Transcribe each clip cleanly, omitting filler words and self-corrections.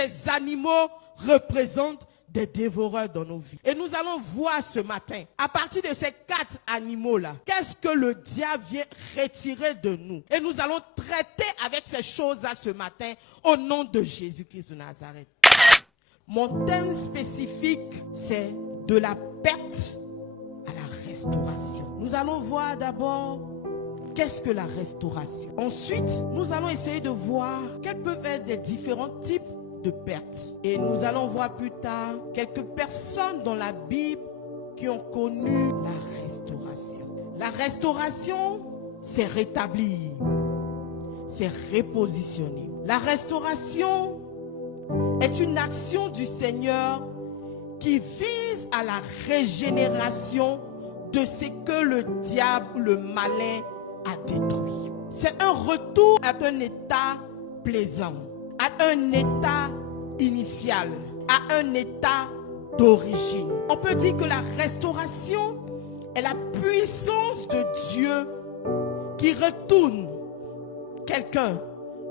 ces animaux représentent des dévoreurs dans nos vies. Et nous allons voir ce matin, à partir de ces 4 animaux-là, qu'est-ce que le diable vient retirer de nous. Et nous allons traiter avec ces choses-là ce matin, au nom de Jésus-Christ de Nazareth. Mon thème spécifique, c'est de la perte à la restauration. Nous allons voir d'abord qu'est-ce que la restauration. Ensuite, nous allons essayer de voir quels peuvent être les différents types de pertes. Et nous allons voir plus tard quelques personnes dans la Bible qui ont connu la restauration. La restauration, c'est rétablir, c'est repositionner. La restauration est une action du Seigneur qui vise à la régénération de ce que le diable ou le malin a détruit. C'est un retour à un état plaisant, à un état initial, à un état d'origine. On peut dire que la restauration est la puissance de Dieu qui retourne quelqu'un,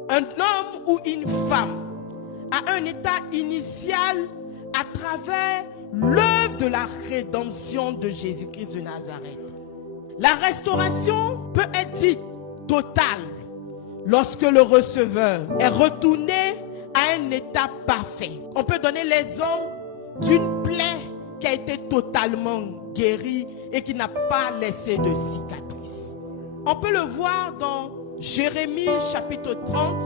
un homme ou une femme, à un état initial à travers l'œuvre de la rédemption de Jésus-Christ de Nazareth. La restauration peut être dite totale lorsque le receveur est retourné à un état parfait. On peut donner l'exemple d'une plaie qui a été totalement guérie et qui n'a pas laissé de cicatrice. On peut le voir dans Jérémie chapitre 30,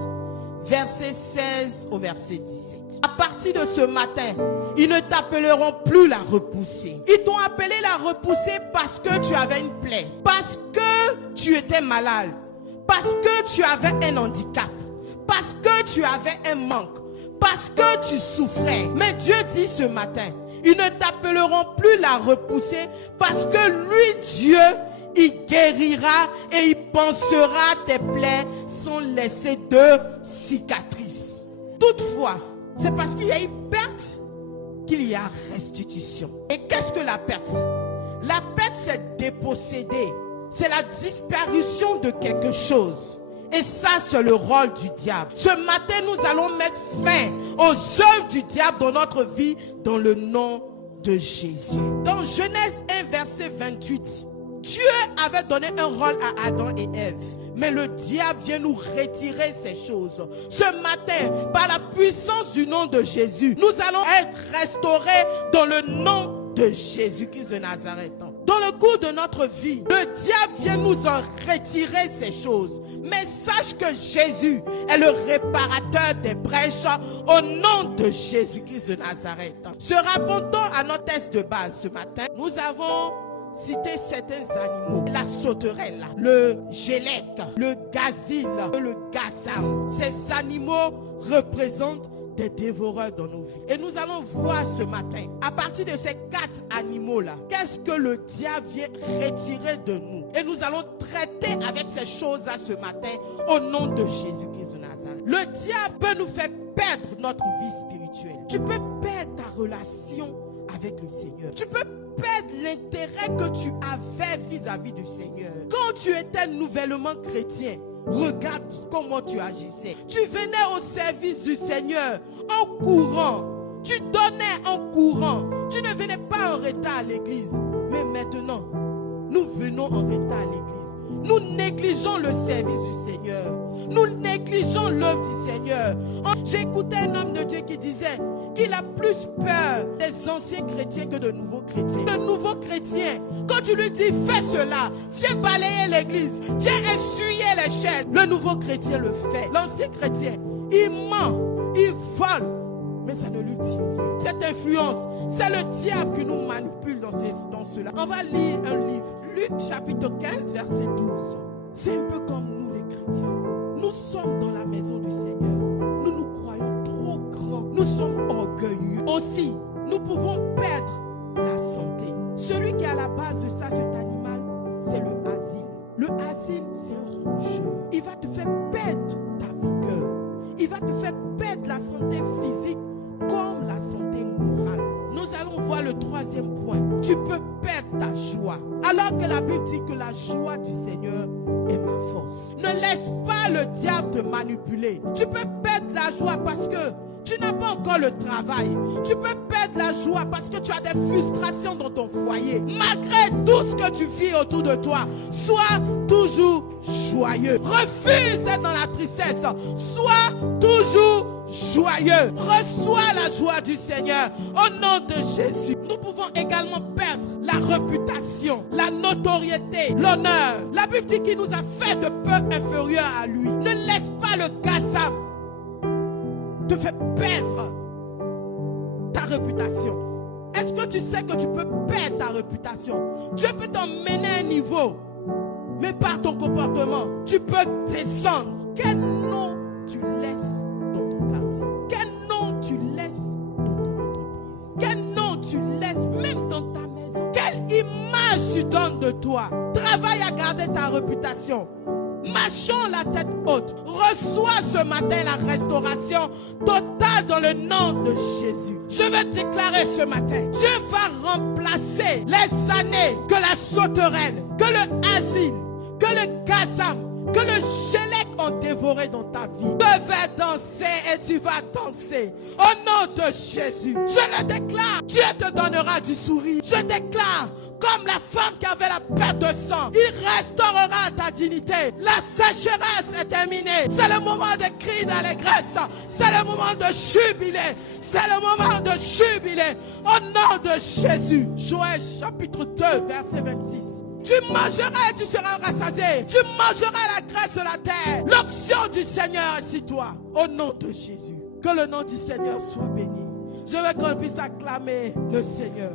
verset 16 au verset 17. À partir de ce matin, ils ne t'appelleront plus la repoussée. Ils t'ont appelé la repoussée parce que tu avais une plaie, parce que tu étais malade, parce que tu avais un handicap, parce que tu avais un manque, parce que tu souffrais. Mais Dieu dit ce matin, ils ne t'appelleront plus la repoussée parce que lui, Dieu, il guérira et il pansera tes plaies sans laisser de cicatrices. Toutefois, c'est parce qu'il y a eu perte qu'il y a restitution. Et qu'est-ce que la perte? La perte, c'est déposséder. C'est la disparition de quelque chose. Et ça, c'est le rôle du diable. Ce matin, nous allons mettre fin aux œuvres du diable dans notre vie dans le nom de Jésus. Dans Genèse 1, verset 28, Dieu avait donné un rôle à Adam et Ève. Mais le diable vient nous retirer ces choses. Ce matin, par la puissance du nom de Jésus, nous allons être restaurés dans le nom de Jésus-Christ de Nazareth. Dans le cours de notre vie, le diable vient nous en retirer ces choses. Mais sache que Jésus est le réparateur des brèches au nom de Jésus-Christ de Nazareth. Se rapportant à notre texte de base ce matin, nous avons cité certains animaux. La sauterelle, le gélec, le gazelle, le gazam. Ces animaux représentent des dévoreurs dans nos vies. Et nous allons voir ce matin, à partir de ces 4 animaux-là, qu'est-ce que le diable vient retirer de nous. Et nous allons traiter avec ces choses-là ce matin, au nom de Jésus-Christ de Nazareth. Le diable peut nous faire perdre notre vie spirituelle. Tu peux perdre ta relation avec le Seigneur. Tu peux perdre l'intérêt que tu avais vis-à-vis du Seigneur. Quand tu étais nouvellement chrétien, regarde comment tu agissais. Tu venais au service du Seigneur en courant. Tu donnais en courant. Tu ne venais pas en retard à l'église. Mais maintenant, nous venons en retard à l'église. Nous négligeons le service du Seigneur. Nous négligeons l'œuvre du Seigneur. J'ai écouté un homme de Dieu qui disait qu'il a plus peur des anciens chrétiens que de nouveaux chrétiens. De nouveaux chrétiens, quand tu lui dis fais cela, viens balayer l'église, viens essuyer les chaises, le nouveau chrétien le fait. L'ancien chrétien, il ment, il vole, mais ça ne lui dit rien. Cette influence, c'est le diable qui nous manipule dans cela. On va lire un livre, Luc chapitre 15, verset 12. C'est un peu comme nous les chrétiens. Nous sommes dans la maison du Seigneur. Nous nous croyons trop grands. Nous sommes orgueilleux. Aussi, nous pouvons perdre la santé. Celui qui est à la base de ça, cet animal, c'est le asile. Le asile, c'est un rongeur. Il va te faire perdre ta vigueur. Il va te faire perdre la santé physique comme la santé morale. Nous allons voir le 3e point. Tu peux perdre ta joie. Alors que la Bible dit que la joie du Seigneur est ma force. Ne laisse pas le diable te manipuler. Tu peux perdre la joie parce que Tu n'as pas encore le travail. Tu peux perdre la joie parce que tu as des frustrations dans ton foyer. Malgré tout ce que tu vis autour de toi, sois toujours joyeux. Refuse d'être dans la tristesse. Sois toujours joyeux. Reçois la joie du Seigneur au nom de Jésus. Nous pouvons également perdre la réputation, la notoriété, l'honneur. La Bible dit qu'il nous a fait de peu inférieurs à lui. Ne laisse pas le Gassam te faire perdre ta réputation. Est-ce que tu sais que tu peux perdre ta réputation? Dieu peut t'emmener à un niveau, mais par ton comportement, tu peux descendre. Quel nom tu laisses dans ton quartier? Quel nom tu laisses dans ton entreprise? Quel nom tu laisses même dans ta maison? Quelle image tu donnes de toi? Travaille à garder ta réputation. Marchons la tête haute. Reçois ce matin la restauration totale dans le nom de Jésus. Je vais déclarer ce matin, Dieu va remplacer les années que la sauterelle, que le asile, que le Gassam, que le Shélek ont dévoré dans ta vie. Tu vas danser et tu vas danser. Au nom de Jésus, je le déclare. Dieu te donnera du sourire. Je déclare, comme la femme qui avait la perte de sang, il restaurera ta dignité. La sécheresse est terminée. C'est le moment de crier d'allégresse. C'est le moment de jubiler. C'est le moment de jubiler. Au nom de Jésus. Joël chapitre 2, verset 26. Tu mangeras et tu seras rassasié. Tu mangeras la graisse de la terre. L'onction du Seigneur est sur toi. Au nom de Jésus. Que le nom du Seigneur soit béni. Je veux qu'on puisse acclamer le Seigneur.